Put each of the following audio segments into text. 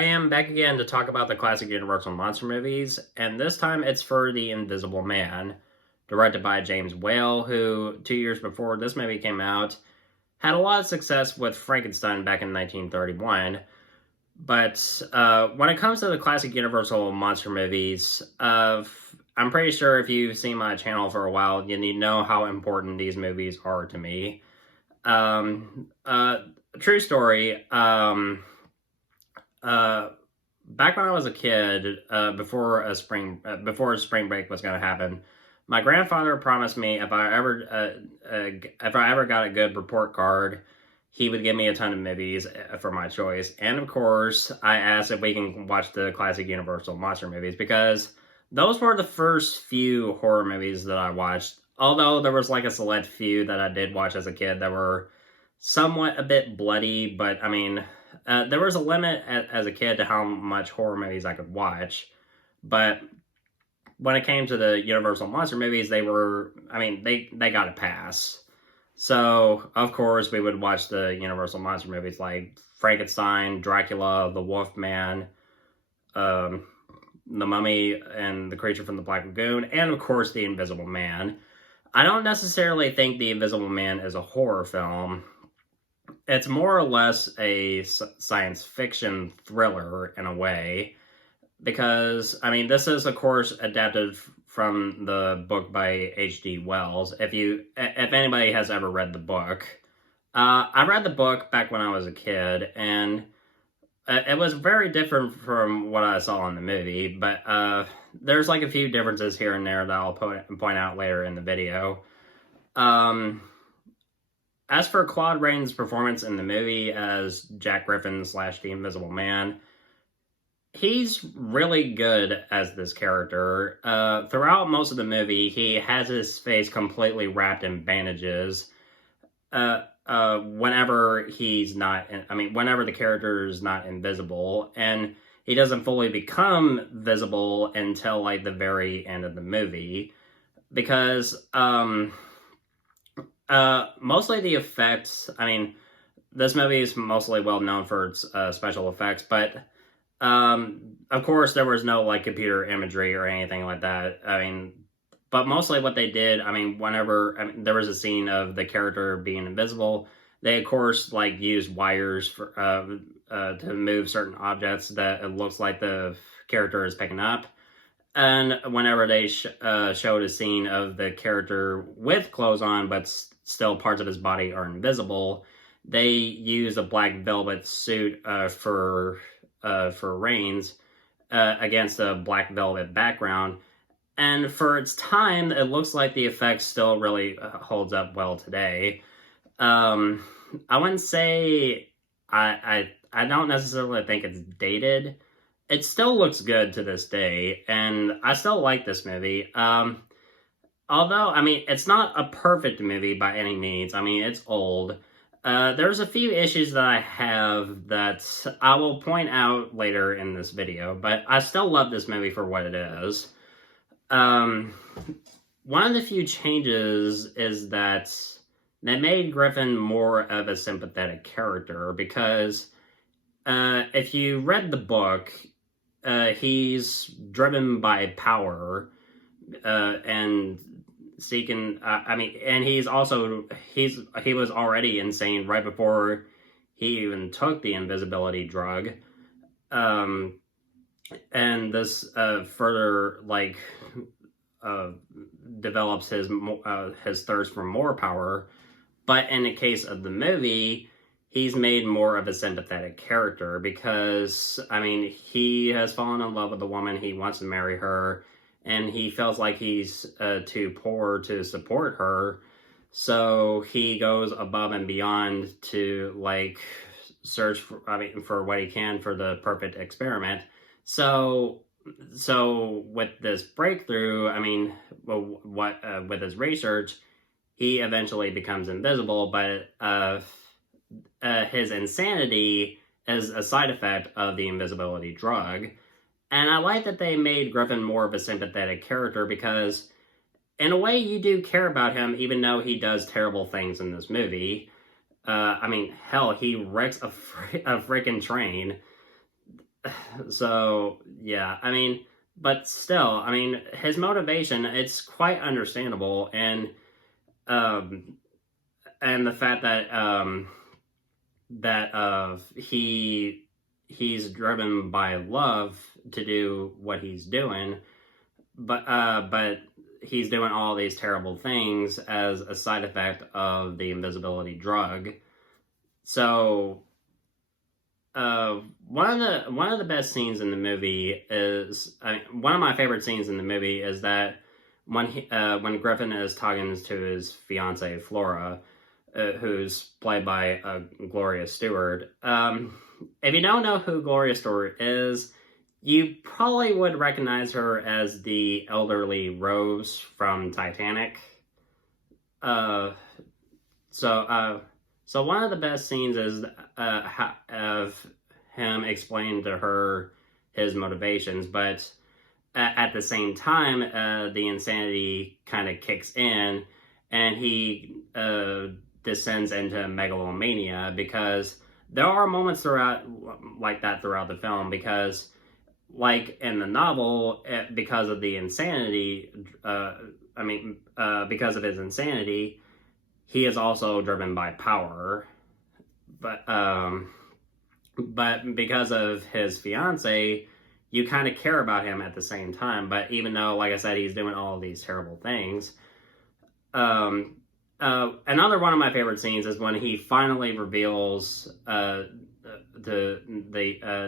I am back again to talk about the classic Universal monster movies, and this time it's for The Invisible Man, directed by James Whale, who, 2 years before this movie came out, had a lot of success with Frankenstein back in 1931. But when it comes to the classic Universal monster movies, I'm pretty sure if you've seen my channel for a while, you know how important these movies are to me. True story. Back when I was a kid, before spring break was going to happen, my grandfather promised me if I ever got a good report card, he would give me a ton of movies for my choice. And of course, I asked if we can watch the classic Universal monster movies because those were the first few horror movies that I watched. Although there was like a select few that I did watch as a kid that were somewhat a bit bloody, but I mean, there was a limit as a kid to how much horror movies I could watch. But when it came to the Universal monster movies, they got a pass. So, of course, we would watch the Universal monster movies like Frankenstein, Dracula, The Wolfman, The Mummy, and The Creature from the Black Lagoon, and of course, The Invisible Man. I don't necessarily think The Invisible Man is a horror film. It's more or less a science fiction thriller in a way, because, I mean, this is, of course, adapted from the book by H.G. Wells. If anybody has ever read the book, I read the book back when I was a kid, and it was very different from what I saw in the movie, but there's like a few differences here and there that I'll point out later in the video. As for Claude Rains' performance in the movie as Jack Griffin / The Invisible Man, he's really good as this character. Throughout most of the movie, he has his face completely wrapped in bandages. Whenever whenever the character is not invisible, and he doesn't fully become visible until like the very end of the movie, because mostly the effects. I mean, this movie is mostly well known for its special effects, but of course there was no like computer imagery or anything like that. I mean, but mostly what they did, whenever there was a scene of the character being invisible, they of course like used wires for to move certain objects that it looks like the character is picking up. And whenever they showed a scene of the character with clothes on, but still parts of his body are invisible, they use a black velvet suit for Rains against a black velvet background. And for its time, it looks like the effect still really holds up well today. I wouldn't say I don't necessarily think it's dated. It still looks good to this day, and I still like this movie. Although, I mean, it's not a perfect movie by any means. I mean, it's old. There's a few issues that I have that I will point out later in this video, but I still love this movie for what it is. One of the few changes is that they made Griffin more of a sympathetic character, because if you read the book, he's driven by power and seeking. And he was already insane right before he even took the invisibility drug, and this further develops his thirst for more power. But in the case of the movie, he's made more of a sympathetic character because, I mean, he has fallen in love with a woman, he wants to marry her, and he feels like he's too poor to support her, so he goes above and beyond to, like, search for what he can for the perfect experiment. So with this breakthrough, with his research, he eventually becomes invisible, but his insanity is a side effect of the invisibility drug. And I like that they made Griffin more of a sympathetic character, because in a way you do care about him, even though he does terrible things in this movie. Hell, he wrecks a freaking train. So yeah, I mean, but still, I mean, his motivation, it's quite understandable, um and the fact that he's driven by love to do what he's doing, but he's doing all these terrible things as a side effect of the invisibility drug. So one of the best scenes in the movie is, one of my favorite scenes in the movie is that when Griffin is talking to his fiancee Flora, who's played by Gloria Stuart. If you don't know who Gloria Stuart is, you probably would recognize her as the elderly Rose from Titanic. Uh, so, uh, so one of the best scenes is of him explaining to her his motivations, but at the same time, the insanity kind of kicks in, and he descends into megalomania, because there are moments throughout like that throughout the film, because like in the novel, because of the insanity, because of his insanity, he is also driven by power, but because of his fiance, you kind of care about him at the same time. But even though, like I said, he's doing all of these terrible things, another one of my favorite scenes is when he finally reveals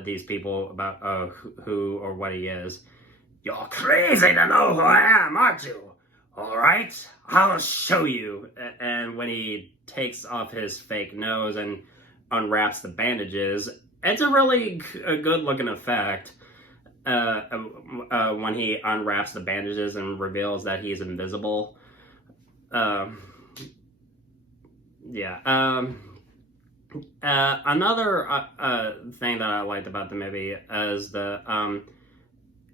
these people about who or what he is. You're crazy to know who I am, aren't you? All right, I'll show you. And when he takes off his fake nose and unwraps the bandages, it's a really good looking effect. When he unwraps the bandages and reveals that he's invisible. Yeah. Another thing that I liked about the movie is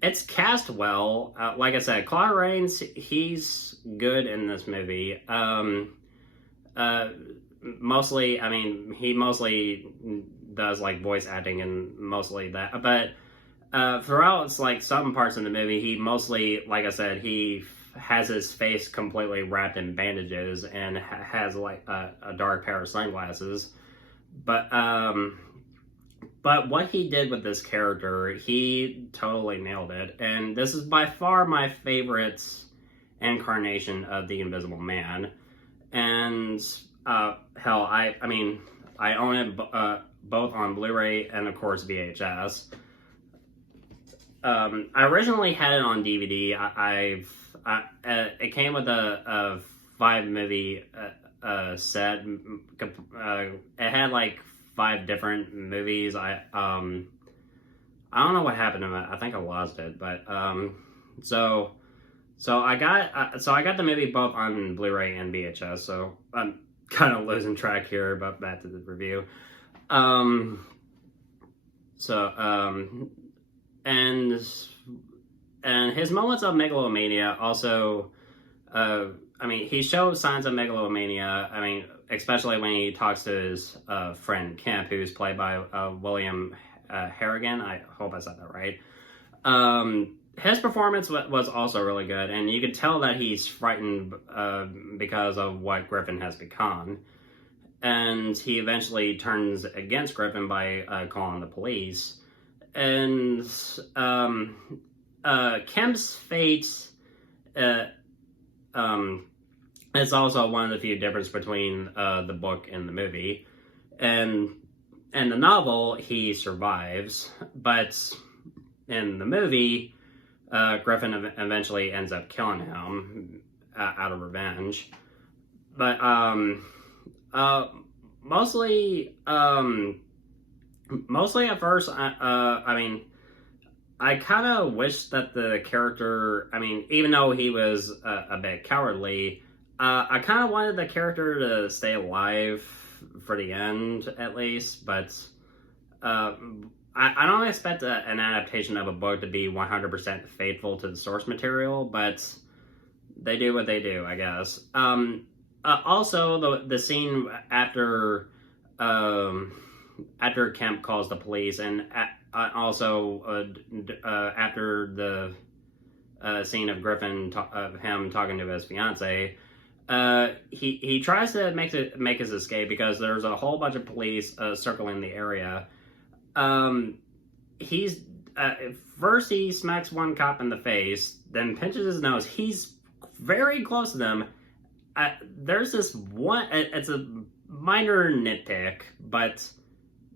it's cast well. Like I said, Claude Rains, he's good in this movie. Mostly, I mean, he mostly does like voice acting and mostly that, but throughout, it's like some parts in the movie, he mostly, like I said, he has his face completely wrapped in bandages and has like a dark pair of sunglasses. But what he did with this character, he totally nailed it. And this is by far my favorite incarnation of the Invisible Man. And hell, I mean, I own it both on Blu-ray and of course VHS. I originally had it on DVD. It came with a 5-movie set. It had like 5 different movies. I don't know what happened to it. I think I lost it, but so I got the movie both on Blu-ray and VHS. So I'm kind of losing track here, but back to the review. And his moments of megalomania also, I mean, he shows signs of megalomania. I mean, especially when he talks to his friend Kemp, who's played by William Harrigan. I hope I said that right. His performance was also really good, and you could tell that he's frightened because of what Griffin has become. And he eventually turns against Griffin by calling the police. And Kemp's fate is also one of the few differences between the book and the movie. And in the novel, he survives, but in the movie, Griffin eventually ends up killing him out of revenge. But mostly at first, I mean, I kind of wish that the character, I mean, even though he was a bit cowardly, I kind of wanted the character to stay alive for the end, at least, but I don't expect an adaptation of a book to be 100% faithful to the source material, but they do what they do, I guess. Also, the scene after after Kemp calls the police, and also after the scene of Griffin of him talking to his fiance, he tries to make his escape because there's a whole bunch of police circling the area. He's first he smacks one cop in the face, then pinches his nose. He's very close to them. There's this one. It's a minor nitpick, but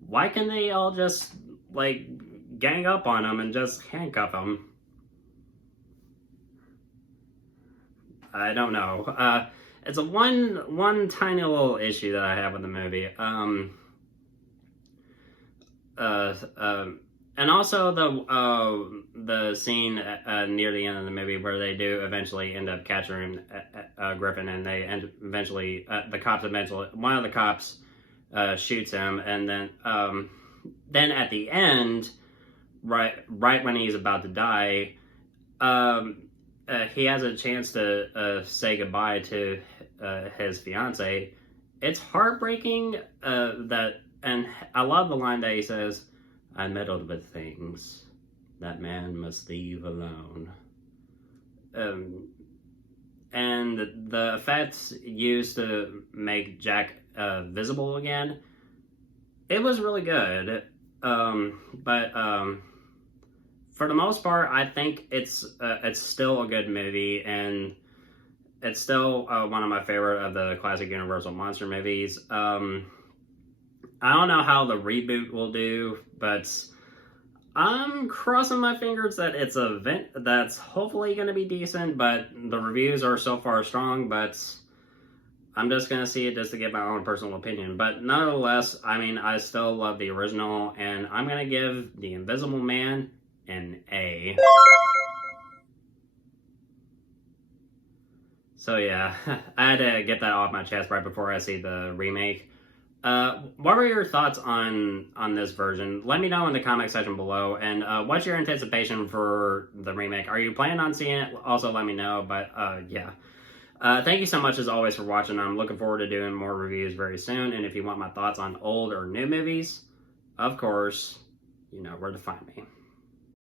why can they all just like gang up on him and just handcuff him? I don't know. It's a one tiny little issue that I have with the movie. And also the scene near the end of the movie where they do eventually end up capturing Griffin, and they eventually one of the cops shoots him, and then at the end, right when he's about to die, he has a chance to say goodbye to his fiance. It's heartbreaking and I love the line that he says, "I meddled with things that man must leave alone." And the effects used to make Jack visible again, it was really good. But for the most part, I think it's still a good movie, and it's still one of my favorite of the classic Universal monster movies. I don't know how the reboot will do, but I'm crossing my fingers that it's an event that's hopefully going to be decent, but the reviews are so far strong, but I'm just going to see it just to get my own personal opinion. But nonetheless, I mean, I still love the original, and I'm going to give The Invisible Man an A. So yeah, I had to get that off my chest right before I see the remake. What were your thoughts on this version? Let me know in the comment section below. And what's your anticipation for the remake? Are you planning on seeing it? Also, let me know. But yeah. Thank you so much as always for watching. I'm looking forward to doing more reviews very soon. And if you want my thoughts on old or new movies, of course, you know where to find me.